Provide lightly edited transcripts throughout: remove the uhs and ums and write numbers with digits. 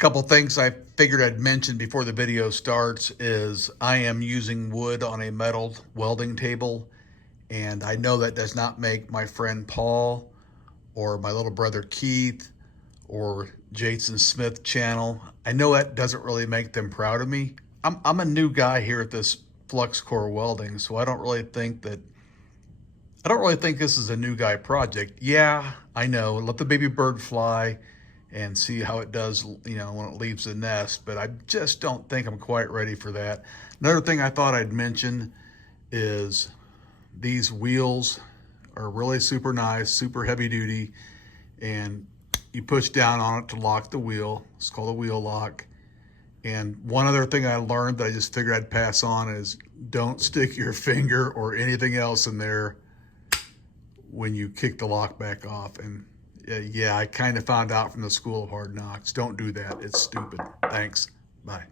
Couple things I figured I'd mention before the video starts is I am using wood on a metal welding table, and I know that does not make my friend Paul or my little brother Keith or Jason Smith channel. I know that doesn't really make them proud of me. I'm a new guy here at this Flux Core Welding, so I don't really think this is a new guy project. Yeah, I know, let the baby bird fly and see how it does, you know, when it leaves the nest, but I just don't think I'm quite ready for that. Another thing I thought I'd mention is these wheels are really super nice, super heavy duty, and you push down on it to lock the wheel. It's called a wheel lock. And one other thing I learned that I just figured I'd pass on is don't stick your finger or anything else in there when you kick the lock back off. And yeah, I kind of found out from the School of Hard Knocks. Don't do that. It's stupid. Thanks. Bye.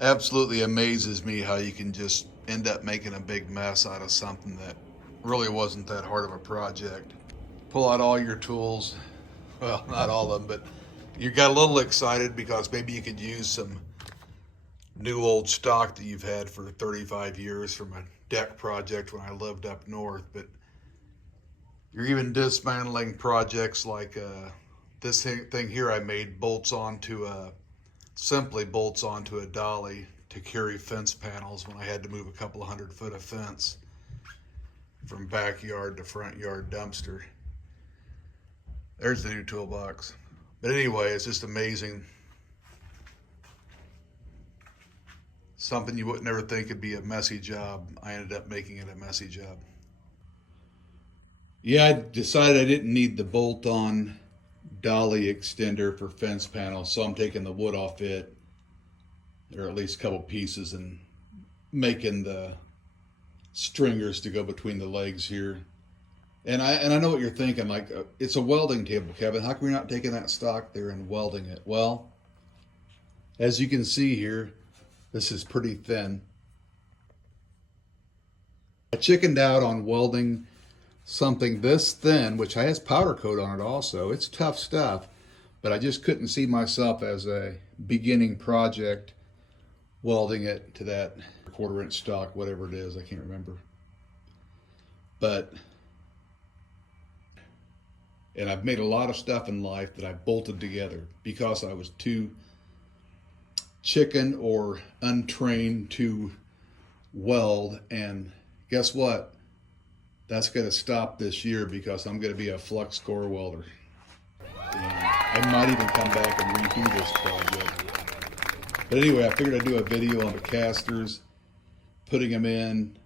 Absolutely amazes me how you can just end up making a big mess out of something that really wasn't that hard of a project. Pull out all your tools. Well, not all of them, but you got a little excited because maybe you could use some new old stock that you've had for 35 years from a deck project when I lived up north. But you're even dismantling projects like this thing here I made simply bolts onto a dolly to carry fence panels when I had to move a couple of 100 foot of fence from backyard to front yard dumpster. There's the new toolbox. But anyway, it's just amazing. Something you would never think would be a messy job. I ended up making it a messy job. Yeah, I decided I didn't need the bolt-on dolly extender for fence panels, so I'm taking the wood off it, or at least a couple pieces, and making the stringers to go between the legs here. And I know what you're thinking, like, it's a welding table, Kevin. How come you're not taking that stock there and welding it? Well, as you can see here, this is pretty thin. I chickened out on welding something this thin, which has powder coat on it also. It's tough stuff, but I just couldn't see myself as a beginning project welding it to that 1/4 inch stock, whatever it is, I can't remember. And I've made a lot of stuff in life that I bolted together because I was too chicken or untrained to weld. And guess what? That's going to stop this year because I'm going to be a Flux Core welder. And I might even come back and redo this project. But anyway, I figured I'd do a video on the casters, putting them in.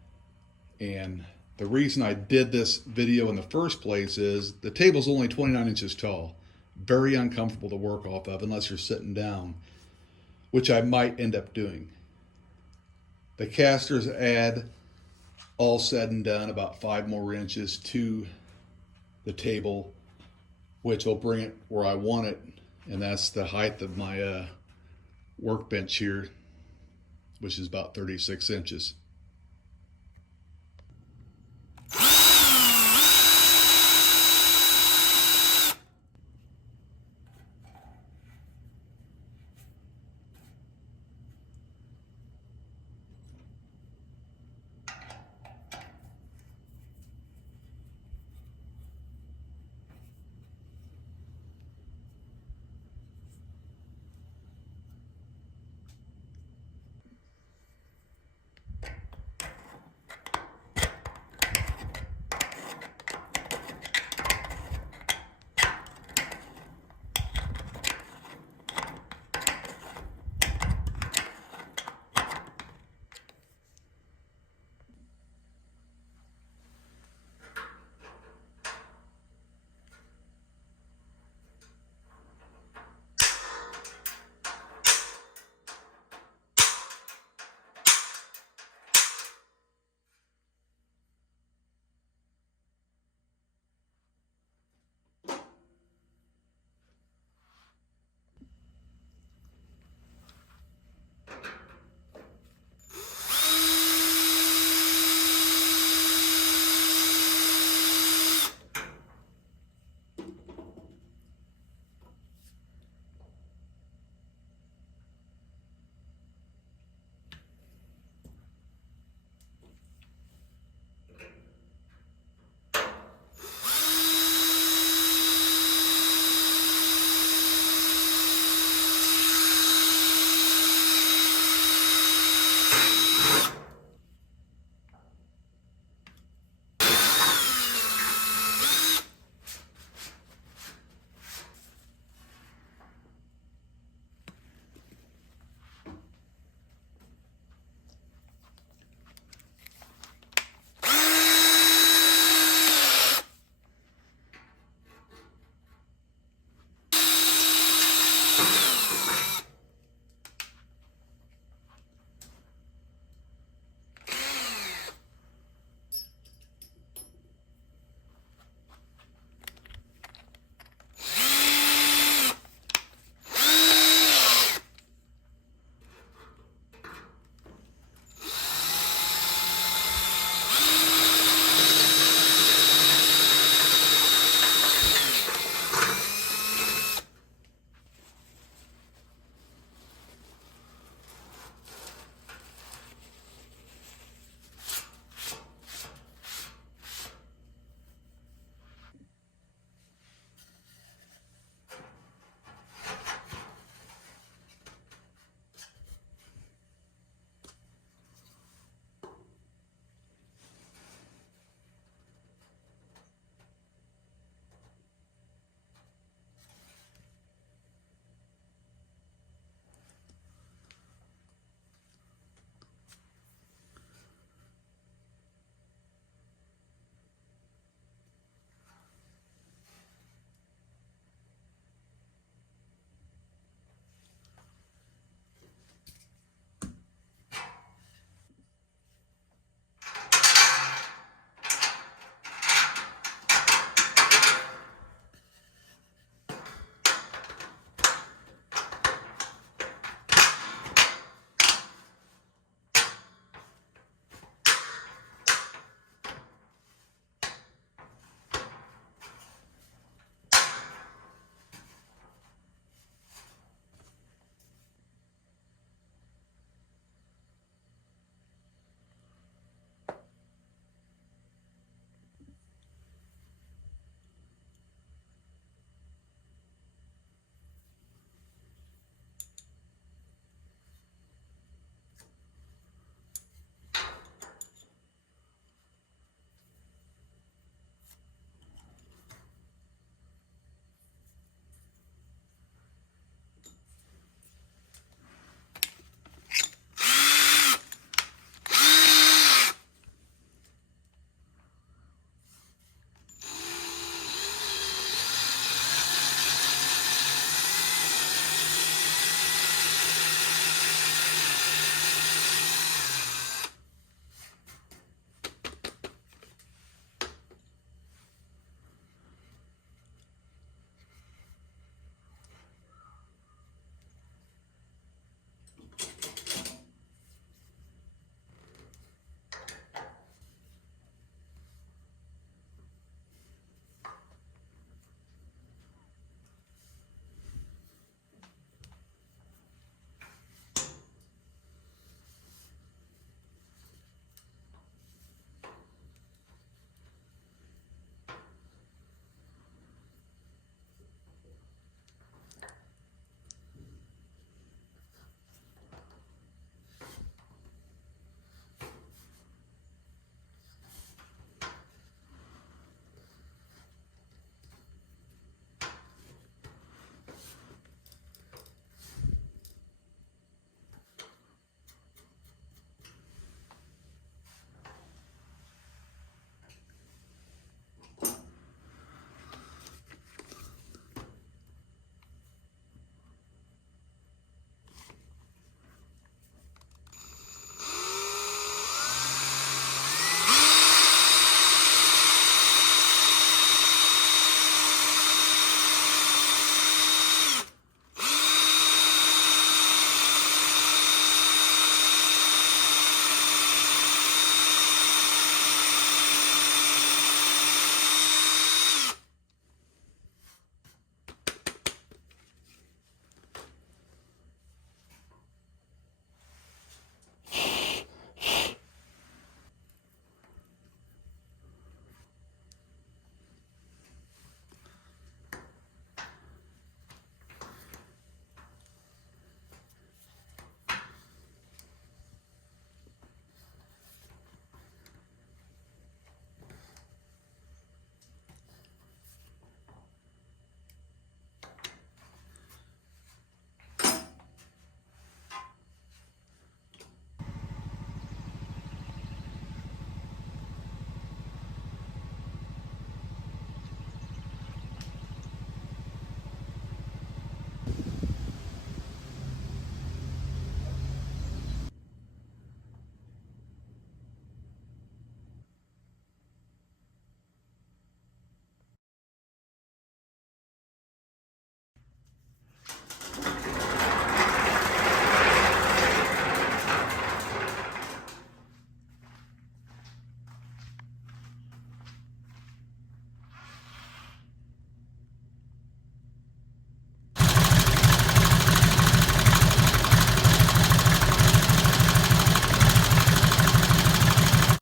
And the reason I did this video in the first place is the table's only 29 inches tall. Very uncomfortable to work off of unless you're sitting down, which I might end up doing. The casters add, all said and done, about 5 more inches to the table, which will bring it where I want it, and that's the height of my workbench here, which is about 36 inches.